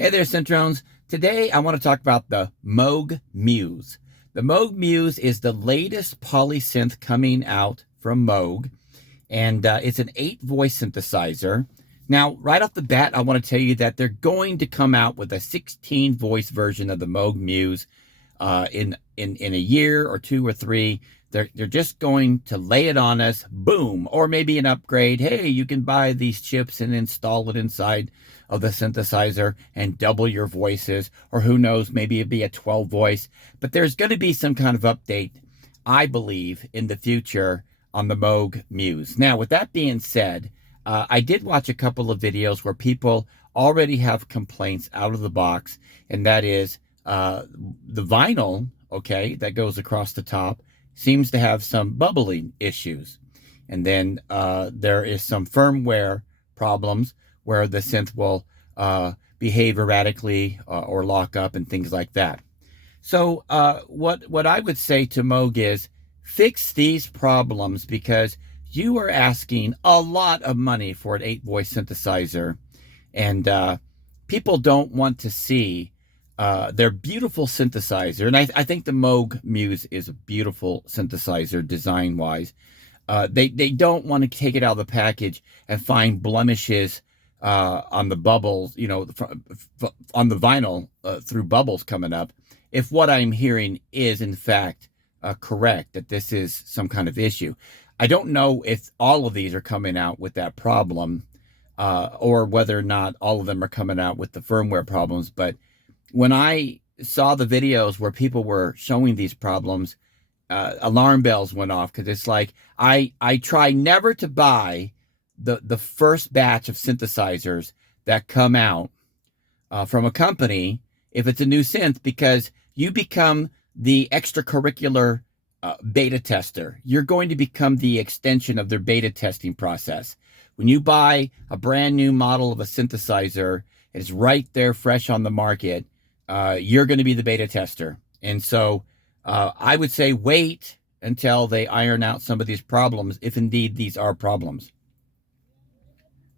Hey there, Centrones. Today I want to talk about the Moog Muse. The Moog Muse is the latest polysynth coming out from Moog, and it's an 8-voice synthesizer. Now, right off the bat, I want to tell you that they're going to come out with a 16-voice version of the Moog Muse in a year or 2 or 3. They're just going to lay it on us, boom, or maybe an upgrade. Hey, you can buy these chips and install it inside of the synthesizer and double your voices, or who knows, maybe it'd be a 12 voice. But there's going to be some kind of update, I believe, in the future on the Moog Muse. Now, with that being said, I did watch a couple of videos where people already have complaints out of the box, and that is the vinyl, okay, that goes across the top seems to have some bubbling issues. And then there is some firmware problems where the synth will behave erratically or lock up and things like that. So what I would say to Moog is fix these problems, because you are asking a lot of money for an 8-voice synthesizer, and people don't want to see their beautiful synthesizer. And I think the Moog Muse is a beautiful synthesizer design-wise. They don't want to take it out of the package and find blemishes on the bubbles, on the vinyl through bubbles coming up. If what I'm hearing is in fact correct, that this is some kind of issue. I don't know if all of these are coming out with that problem, or whether or not all of them are coming out with the firmware problems. But when I saw the videos where people were showing these problems, alarm bells went off, because it's like I try never to buy the first batch of synthesizers that come out from a company if it's a new synth, because you become the extracurricular beta tester. You're going to become the extension of their beta testing process. When you buy a brand new model of a synthesizer, it's right there fresh on the market, you're going to be the beta tester. And so I would say wait until they iron out some of these problems, if indeed these are problems.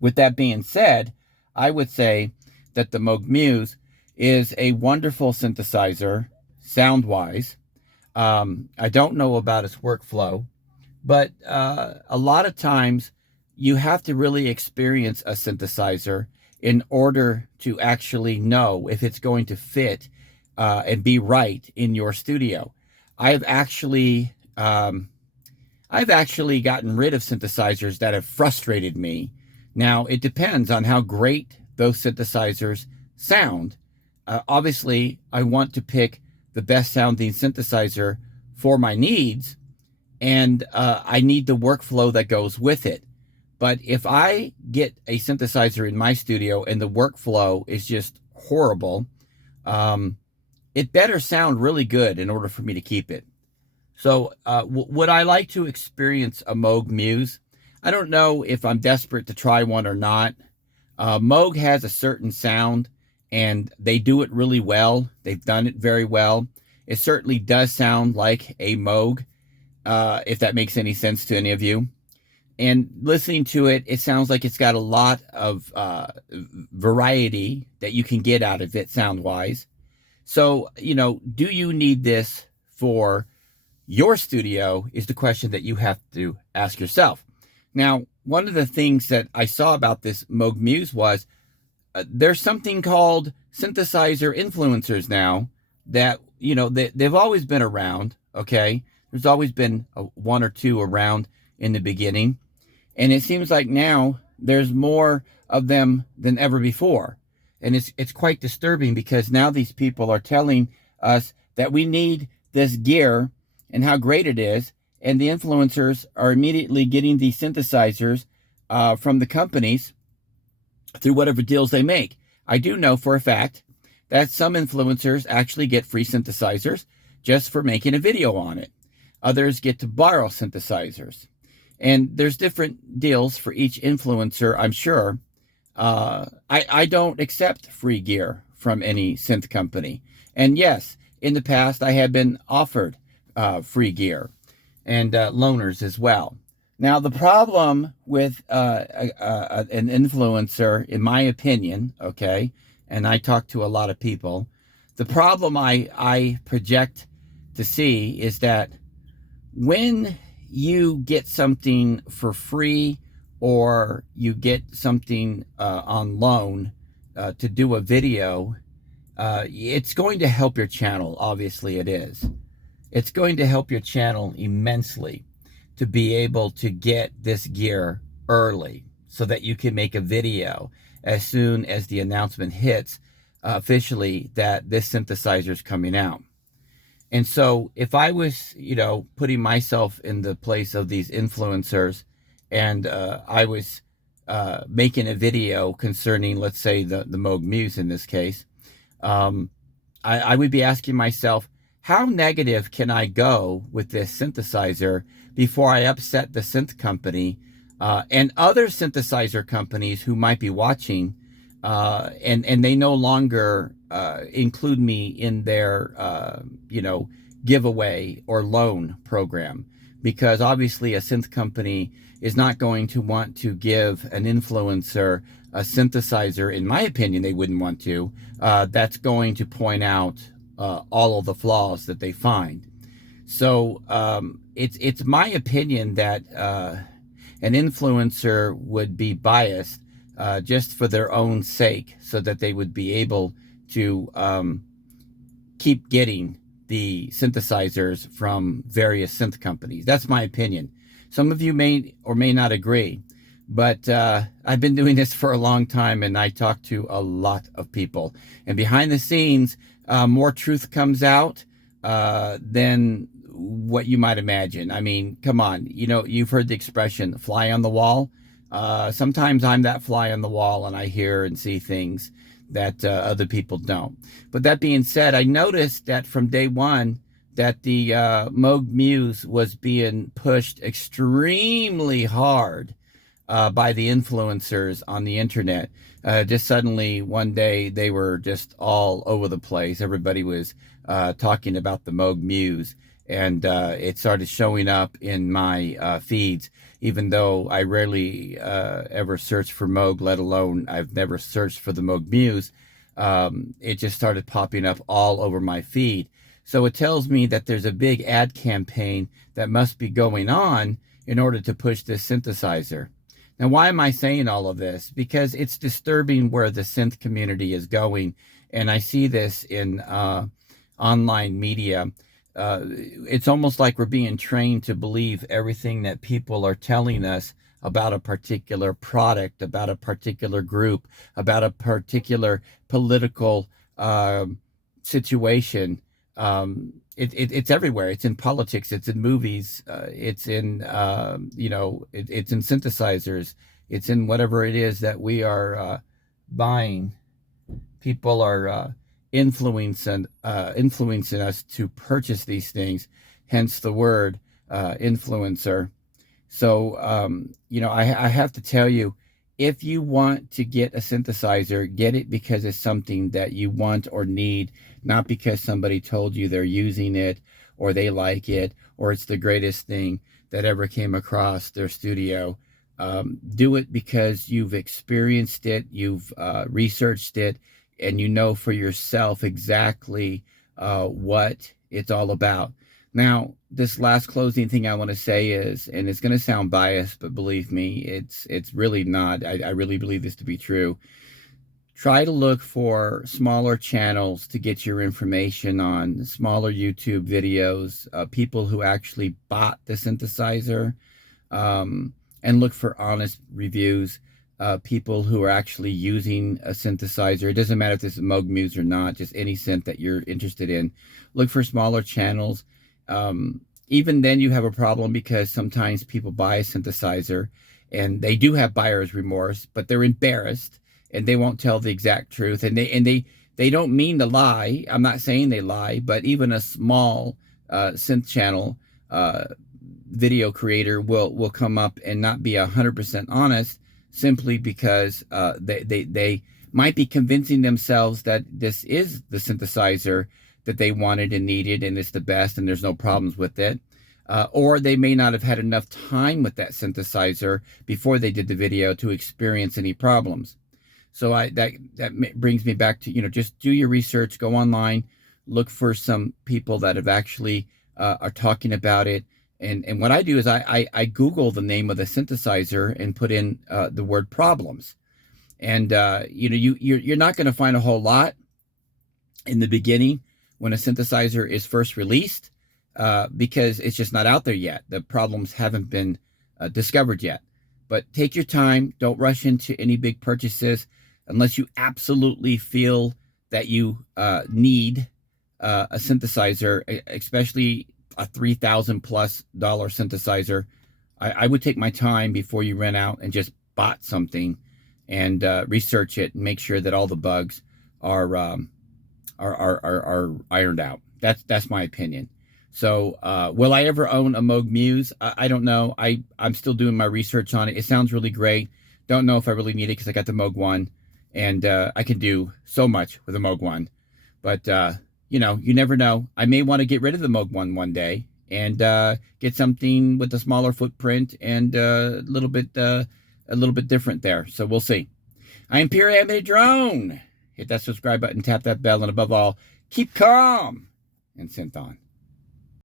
With that being said, I would say that the Moog Muse is a wonderful synthesizer, sound-wise. I don't know about its workflow, but a lot of times you have to really experience a synthesizer in order to actually know if it's going to fit and be right in your studio. I've actually gotten rid of synthesizers that have frustrated me. Now, it depends on how great those synthesizers sound. Obviously, I want to pick the best sounding synthesizer for my needs, and I need the workflow that goes with it. But if I get a synthesizer in my studio and the workflow is just horrible, it better sound really good in order for me to keep it. So would I like to experience a Moog Muse? I don't know if I'm desperate to try one or not. Moog has a certain sound, and they do it really well. They've done it very well. It certainly does sound like a Moog, if that makes any sense to any of you. And listening to it, it sounds like it's got a lot of variety that you can get out of it sound-wise. So, do you need this for your studio is the question that you have to ask yourself. Now, one of the things that I saw about this Moog Muse was there's something called synthesizer influencers now that, they've always been around, okay? There's always been one or two around in the beginning. And it seems like now there's more of them than ever before. And it's quite disturbing, because now these people are telling us that we need this gear and how great it is. And the influencers are immediately getting these synthesizers from the companies through whatever deals they make. I do know for a fact that some influencers actually get free synthesizers just for making a video on it. Others get to borrow synthesizers. And there's different deals for each influencer, I'm sure. I don't accept free gear from any synth company. And yes, in the past, I have been offered free gear and loaners as well. Now, the problem with an influencer, in my opinion, okay, and I talk to a lot of people. The problem I project to see is that when you get something for free or you get something on loan to do a video, it's going to help your channel. Obviously it is. It's going to help your channel immensely to be able to get this gear early so that you can make a video as soon as the announcement hits officially that this synthesizer is coming out. And so if I was, putting myself in the place of these influencers, and I was making a video concerning, let's say, the Moog Muse in this case, I would be asking myself, how negative can I go with this synthesizer before I upset the synth company and other synthesizer companies who might be watching, and they no longer include me in their, giveaway or loan program? Because obviously a synth company is not going to want to give an influencer a synthesizer, in my opinion, they wouldn't want to, that's going to point out all of the flaws that they find. So it's my opinion that an influencer would be biased just for their own sake, so that they would be able to keep getting the synthesizers from various synth companies. That's my opinion. Some of you may or may not agree, but I've been doing this for a long time, and I talk to a lot of people. And behind the scenes, more truth comes out than what you might imagine. I mean, come on, you've heard the expression fly on the wall. Sometimes I'm that fly on the wall, and I hear and see things that other people don't. But that being said, I noticed that from day one that the Moog Muse was being pushed extremely hard by the influencers on the internet. Just suddenly one day they were just all over the place. Everybody was talking about the Moog Muse, and it started showing up in my feeds, even though I rarely ever search for Moog, let alone I've never searched for the Moog Muse. It just started popping up all over my feed. So it tells me that there's a big ad campaign that must be going on in order to push this synthesizer. Now, why am I saying all of this? Because it's disturbing where the synth community is going, and I see this in online media. It's almost like we're being trained to believe everything that people are telling us about a particular product, about a particular group, about a particular political situation. It's everywhere. It's in politics. It's in movies. It's in it's in synthesizers. It's in whatever it is that we are buying. People are influencing us to purchase these things. Hence the word influencer. So I have to tell you, if you want to get a synthesizer, get it because it's something that you want or need, not because somebody told you they're using it or they like it or it's the greatest thing that ever came across their studio. Do it because you've experienced it, you've researched it, and you know for yourself exactly what it's all about. Now, this last closing thing I want to say is, and it's going to sound biased, but believe me, it's really not. I really believe this to be true. Try to look for smaller channels to get your information on, smaller YouTube videos, people who actually bought the synthesizer, and look for honest reviews, people who are actually using a synthesizer. It doesn't matter if this is Moog Muse or not, just any synth that you're interested in. Look for smaller channels. Even then you have a problem, because sometimes people buy a synthesizer and they do have buyer's remorse, but they're embarrassed and they won't tell the exact truth, and they don't mean to lie. I'm not saying they lie, but even a small synth channel video creator will come up and not be 100% honest, simply because they might be convincing themselves that this is the synthesizer that they wanted and needed, and it's the best, and there's no problems with it. Or they may not have had enough time with that synthesizer before they did the video to experience any problems. So that brings me back to, just do your research, go online, look for some people that have actually are talking about it. And what I do is I Google the name of the synthesizer and put in the word problems. And you're not going to find a whole lot in the beginning when a synthesizer is first released, because it's just not out there yet. The problems haven't been discovered yet. But take your time. Don't rush into any big purchases unless you absolutely feel that you need a synthesizer, especially a $3,000+ synthesizer. I would take my time before you rent out and just bought something, and research it and make sure that all the bugs are ironed out. That's my opinion. So will I ever own a Moog Muse? I don't know. I'm still doing my research on it. It sounds really great. Don't know if I really need it because I got the Moog 1, and I can do so much with the Moog 1. But you never know. I may want to get rid of the Moog 1 one day and get something with a smaller footprint and a little bit different there. So we'll see. I am Pure Animated Drone. Hit that subscribe button, tap that bell, and above all, keep calm and synth on.